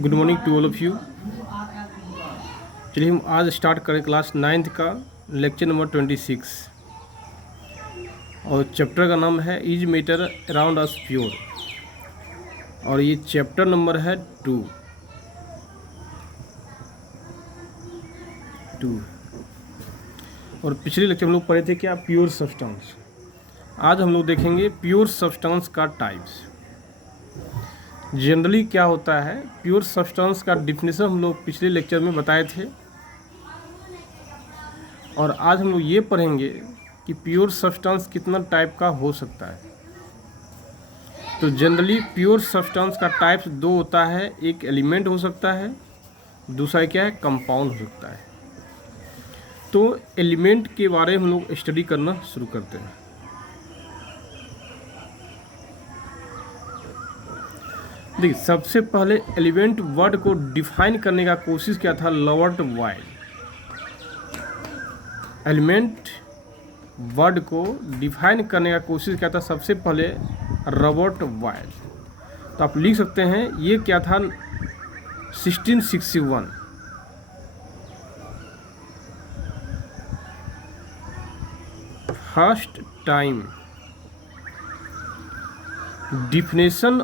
Good morning to all of you. चलिए हम आज स्टार्ट करें क्लास 9th का लेक्चर नंबर 26 और चैप्टर का नाम है is matter around us pure और ये चैप्टर नंबर है 2। और पिछले लेक्चर हम लोग पढ़े थे क्या, प्योर सब्सटेंस। आज हम लोग देखेंगे प्योर सब्सटेंस का टाइप्स। जनरली क्या होता है, प्योर सब्सटेंस का डिफिनेशन हम लोग पिछले लेक्चर में बताए थे और आज हम लोग ये पढ़ेंगे कि प्योर सब्सटेंस कितना टाइप का हो सकता है। तो जनरली प्योर सब्सटेंस का टाइप्स दो होता है, एक एलिमेंट हो सकता है, दूसरा क्या है कंपाउंड हो सकता है। तो एलिमेंट के बारे में हम लोग स्टडी करना शुरू करते हैं। देखिए, सबसे पहले एलिमेंट वर्ड को डिफाइन करने का कोशिश किया था रॉबर्ट बॉयल। एलिमेंट वर्ड को डिफाइन करने का कोशिश किया था सबसे पहले रॉबर्ट बॉयल। तो आप लिख सकते हैं ये क्या था, 1661। First time definition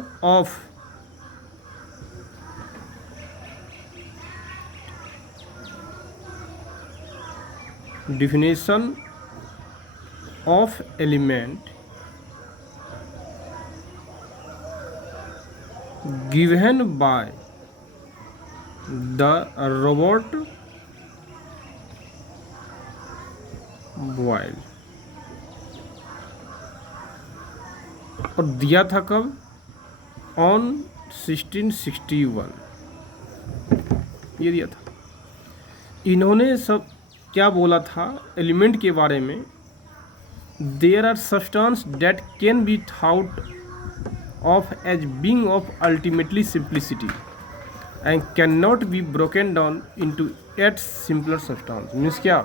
of element given by the Robert Boyle और दिया था कब, ऑन 1661 ये दिया था। इन्होंने सब क्या बोला था एलिमेंट के बारे में, there are substance that can be thought of as being of ultimately simplicity and can not be broken down into at simpler substance. Means क्या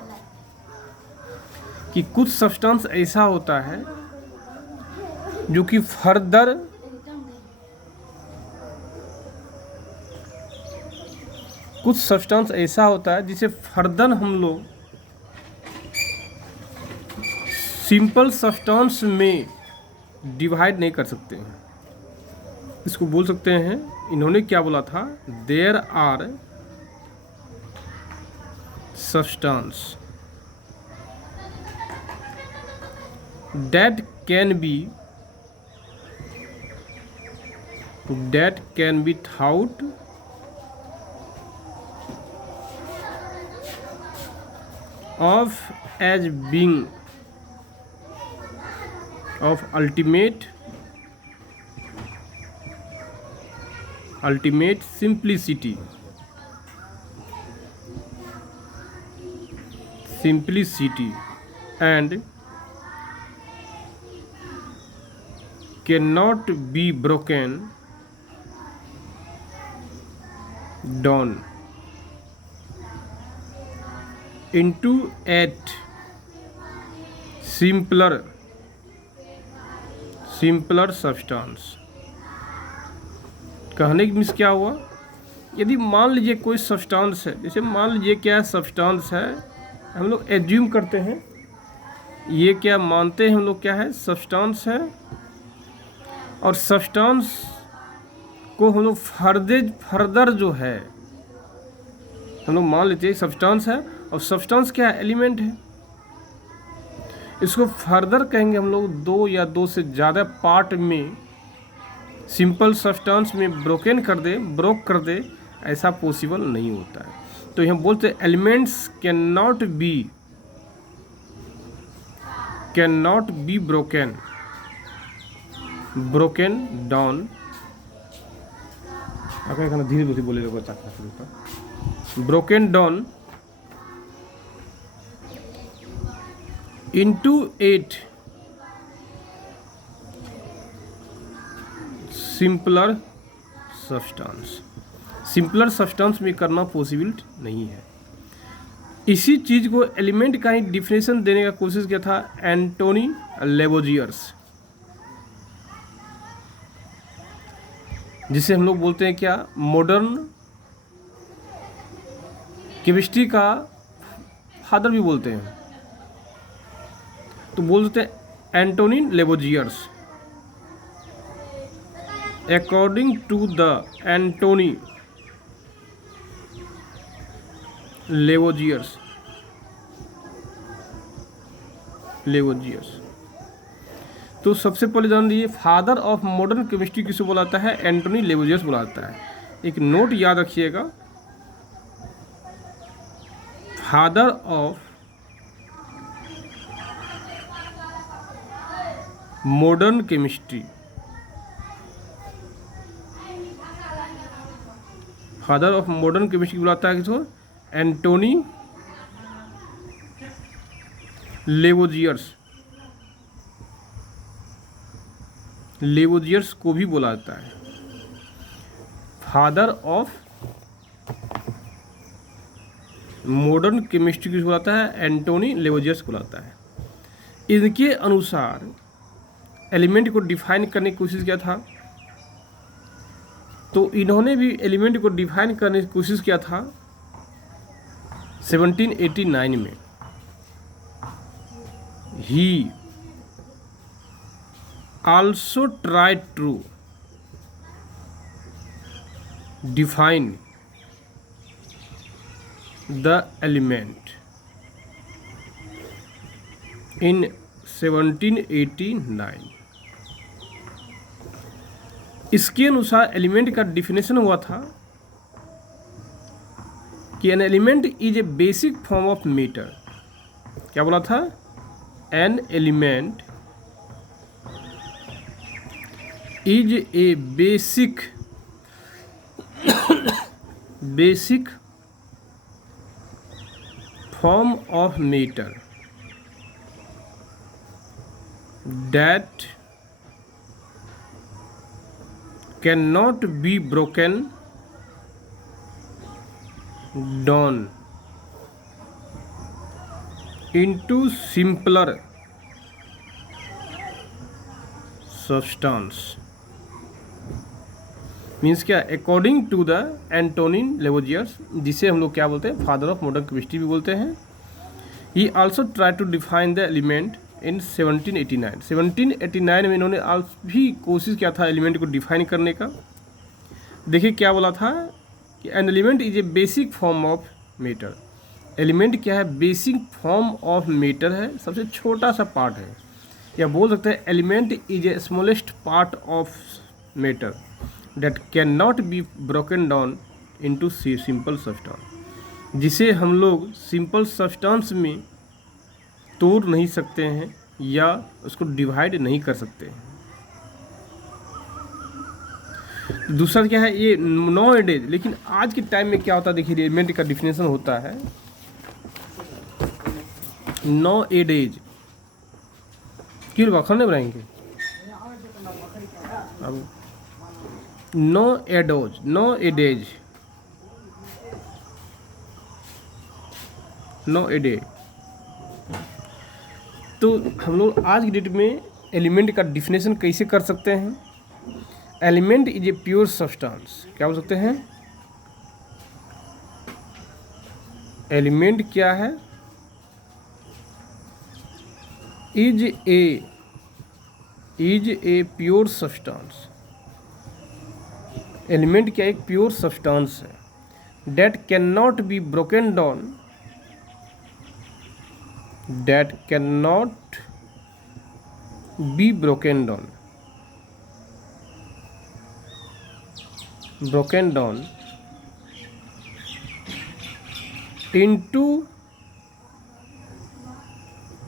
कि कुछ सब्सटेंस ऐसा होता है जो कि फर्दर कुछ सब्सटेंस ऐसा होता है जिसे फर्दर हम लोग सिंपल सब्सटेंस में डिवाइड नहीं कर सकते हैं। इसको बोल सकते हैं, इन्होंने क्या बोला था, there are substance that can be thought of as being of ultimate simplicity and cannot be broken down into eight simpler substance। कहने की मिस क्या हुआ, यदि मान लीजिए कोई सब्सटेंस है, जैसे मान लीजिए क्या सब्सटेंस है, हम लोग एज्यूम करते हैं, ये क्या मानते हैं हम लोग क्या है, सब्सटेंस है, और सब्सटेंस को हम लोग फर्दर जो है हम लोग मान लेते हैं सब्सटेंस है, और सब्सटेंस क्या है, एलिमेंट है। इसको फर्दर कहेंगे हम लोग दो या दो से ज़्यादा पार्ट में सिंपल सब्सटेंस में ब्रोक कर दे, ऐसा पॉसिबल नहीं होता है। तो हम बोलते हैं elements can not be broken down. এখানে ধীরে ধীরে বলে দেবো চারটা শুরুটা, broken down into 8 simpler substance में करना पॉसिबल नहीं है। इसी चीज़ को एलिमेंट का ही डिफिनेशन देने का कोशिश किया था एंटोनी लेवोजियर्स। जिसे हम लोग बोलते हैं क्या, मॉडर्न केमिस्ट्री का फादर भी बोलते हैं। तो बोल देते हैं Antoine Lavoisier's. According to the Antoine Lavoisier's, तो सबसे पहले जान लीजिए फादर ऑफ मॉडर्न केमिस्ट्री किसे बुलाता है, एंटोनी लेवोजियर्स बुलाता है। एक नोट याद रखिएगा, father of modern chemistry, father of modern chemistry बुलाता है किसको, एंटोनी लेवोजियर्स। लेवोजियर्स को भी बुलाता है फादर ऑफ मॉडर्न केमिस्ट्री किसको बुलाता है, एंटोनी लेवोजियर्स को बुलाता है। इनके अनुसार एलिमेंट को डिफाइन करने की कोशिश किया था, तो इन्होंने भी एलिमेंट को डिफाइन करने की कोशिश किया था 1789 में। ही also tried to define the element in 1789। इसके अनुसार एलिमेंट का डिफिनेशन हुआ था कि an element is a basic form of matter. क्या बोला था, an element is a basic form of matter that can not be broken down into simpler substance. Means क्या, अकॉर्डिंग टू द एंटोनी लेवोजियर्स, जिसे हम लोग क्या बोलते हैं, फादर ऑफ मॉडर्न केमिस्ट्री भी बोलते हैं। He also try to define the element in 1789। 1789 में इन्होंने भी कोशिश किया था एलिमेंट को डिफाइन करने का। देखिए क्या बोला था कि an element is a basic form of matter. Element क्या है, बेसिक फॉर्म ऑफ मैटर है, सबसे छोटा सा पार्ट है, या बोल सकते हैं element is a smallest part of matter that can not be broken down into simple substance, जिसे हम लोग सिंपल सब्सटेंस में तोड़ नहीं सकते हैं या उसको डिवाइड नहीं कर सकते हैं। दूसरा क्या है, ये नो एडेज। लेकिन आज के टाइम में क्या होता है, देखिए एलिमेंट का डिफिनेशन होता है नो एडेज। क्यों बखर नहीं बनाएंगे, अब नो एडोज, नो एडेज, नो एडेज। तो हम लोग आज की डेट में एलिमेंट का डिफिनेशन कैसे कर सकते हैं, element is a pure substance. क्या बोल सकते हैं, एलिमेंट क्या है, is a pure substance. Element क्या, एक प्योर सब्सटेंस है date can not be broken down, date can not be broken down, broken down into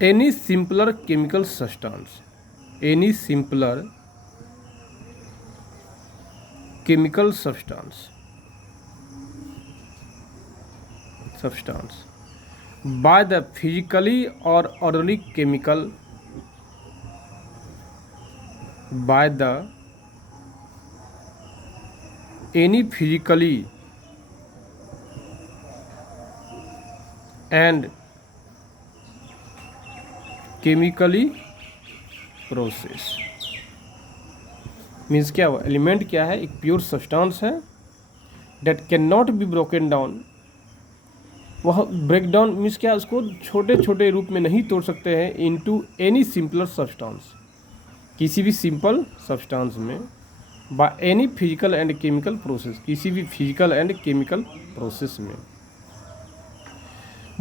any simpler chemical substance, any simpler chemical substance by the physically or orally chemical, by the any physically and chemically process। Means क्या हुआ, element क्या है, एक pure substance है date can not be broken down. वह break down means क्या, उसको छोटे छोटे रूप में नहीं तोड़ सकते हैं इनटू एनी सिंपलर सब्सटेंस, किसी भी सिंपल सब्सटेंस में, by any physical and chemical process, किसी भी फिजिकल एंड केमिकल प्रोसेस में।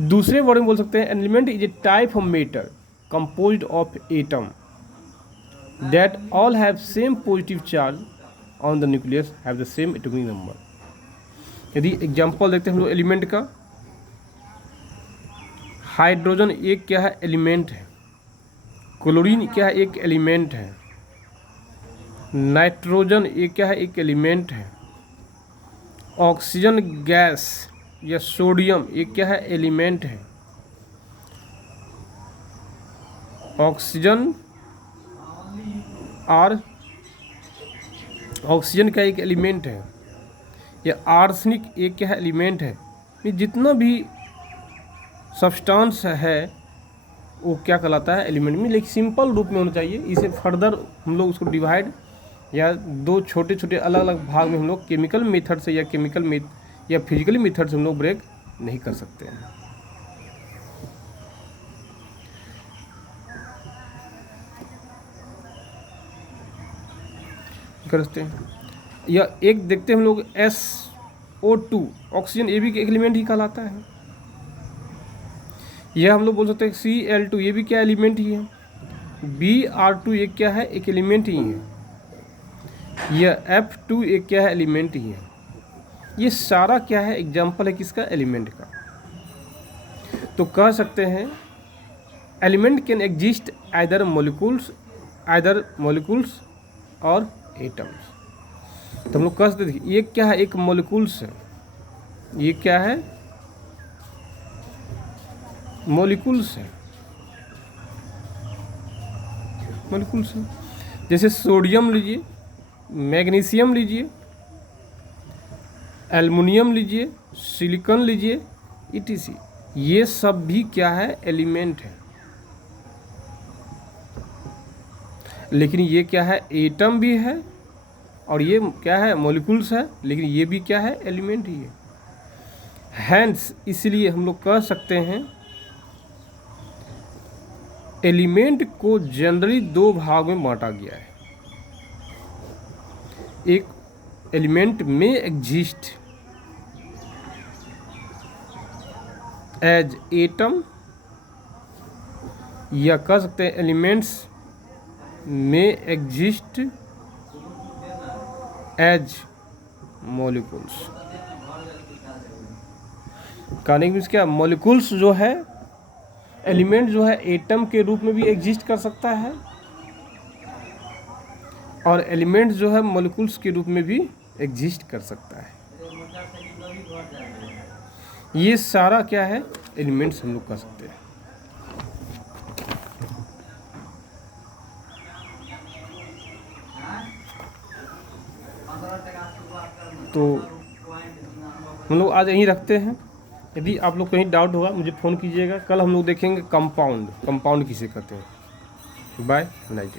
दूसरे वर्ड में बोल सकते हैं element is a type of matter composed of atom that all have same positive charge on the nucleus have the same atomic number. यदि example देखते हैं हम लोग एलिमेंट का, हाइड्रोजन एक क्या है, एलिमेंट है। क्लोरीन क्या है, एक एलिमेंट है। नाइट्रोजन एक क्या है, एक एलिमेंट है। ऑक्सीजन गैस या सोडियम एक क्या है, एलिमेंट है। ऑक्सीजन और ऑक्सीजन का एक एलिमेंट है। या आर्सेनिक एक क्या है, एलिमेंट है। ये जितना भी सब्सटेंस है वो क्या कहलाता है, एलिमेंट में, लेकिन सिंपल रूप में होना चाहिए। इसे फर्दर हम लोग उसको डिवाइड या दो छोटे छोटे अलग अलग भाग में हम लोग केमिकल मेथड से या फिजिकली मेथड से हम लोग ब्रेक नहीं कर सकते हैं। करते हैं या एक देखते हैं हम लोग SO2 ऑक्सीजन, ये भी एक एलिमेंट ही कहलाता है। यह हम लोग बोल सकते हैं Cl2 ये भी क्या एलिमेंट ही है। Br2 एक क्या है, एक एलिमेंट ही है। यह F2 एक क्या है, एलिमेंट ही है। ये सारा क्या है, एग्जाम्पल है किसका, एलिमेंट का। तो कह सकते हैं element can exist either molecules और एटम्स। तो हम लोग कह सकते हैं ये क्या है, एक मॉलिक्यूल्स है। ये क्या है, मॉलिक्यूल्स है। मॉलिक्यूल्स है, जैसे सोडियम लीजिए, मैग्नीशियम लीजिए, एल्युमिनियम लीजिए, सिलिकॉन लीजिए, etc। ये सब भी क्या है, एलिमेंट है। लेकिन ये क्या है, एटम भी है और ये क्या है, मॉलिक्यूल्स है, लेकिन ये भी क्या है, एलिमेंट ही है। हैंस इसलिए हम लोग कह सकते हैं एलिमेंट को जनरली दो भाग में बांटा गया है। एक एलिमेंट में एग्जिस्ट एज एटम, या कह सकते हैं एलिमेंट्स में एग्जिस्ट एज मॉलिक्यूल्स। कहने की मीन्स क्या, मॉलिक्यूल्स जो है, एलिमेंट जो है एटम के रूप में भी एग्जिस्ट कर सकता है और एलिमेंट जो है मॉलिक्यूल्स के रूप में भी एग्जिस्ट कर सकता है। ये सारा क्या है, एलिमेंट्स हम लोग कह सकते हैं। तो हम लोग आज यहीं रखते हैं। यदि आप लोग कहीं डाउट होगा मुझे फ़ोन कीजिएगा। कल हम लोग देखेंगे कंपाउंड किसे कहते हैं। Bye, night.